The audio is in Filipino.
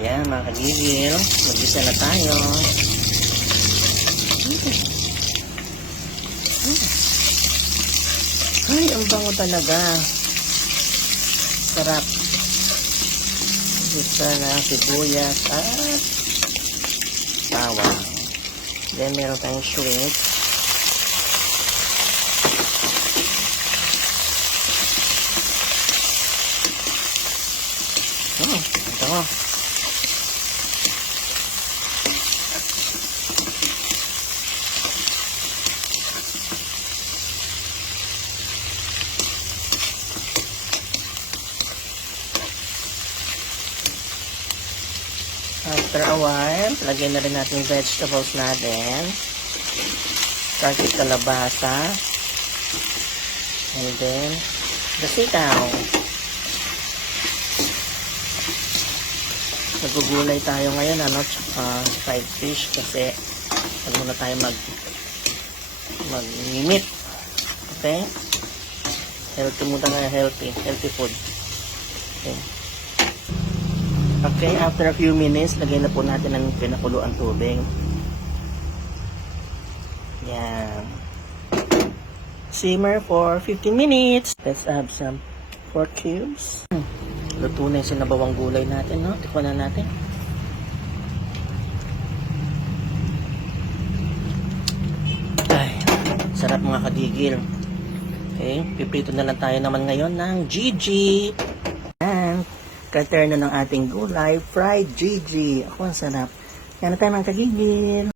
Yan mga kagigil, mag-isa na tayo. Ay, ang bango talaga. Sarap. Isa na sibuyas at bawang. Then meron tayong shrimp. Ito. After a while, lagyan na rin natin yung vegetables natin. Start with kalabasa. And then, the sitaw. Nagugulay tayo ngayon, tsaka fried fish kasi wag muna tayo mag-meat. Okay? Healthy muna tayo, healthy food. Okay. Okay, after a few minutes, lagyan na po natin ang pinakuluan tubig. Yan. Simmer for 15 minutes. Let's add some pork cubes. Luto na yung sinabawang gulay natin, no? Tikman na natin. Ay, sarap mga kadigil. Okay, piprito na lang tayo naman ngayon ng Gigi. And, ka-turn na ng ating gulay, fried Gigi. Ako, ang sarap. Yan na tayo mga kagigil.